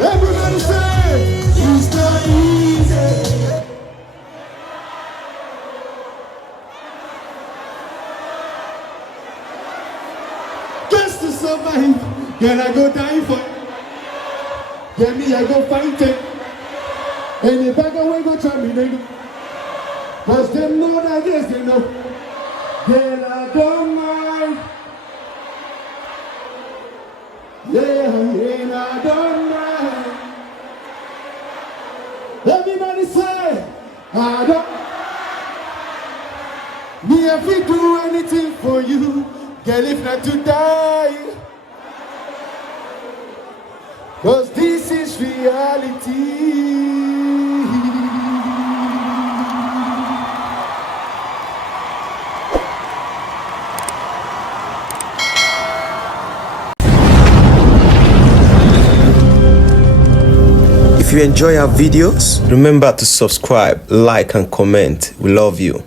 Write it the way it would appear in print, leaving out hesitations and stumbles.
Everybody say, it's not easy. Just to survive, can I go die for it? Get me, I go fight it. And the beggar will go try me, nigga. Cause they know that yes, they know. Girl, I don't mind. Yeah, I don't mind. Everybody say, I don't. Me if we do anything for you, girl, if not to die. Cause this is reality. If you enjoy our videos, remember to subscribe, like and comment. We love you.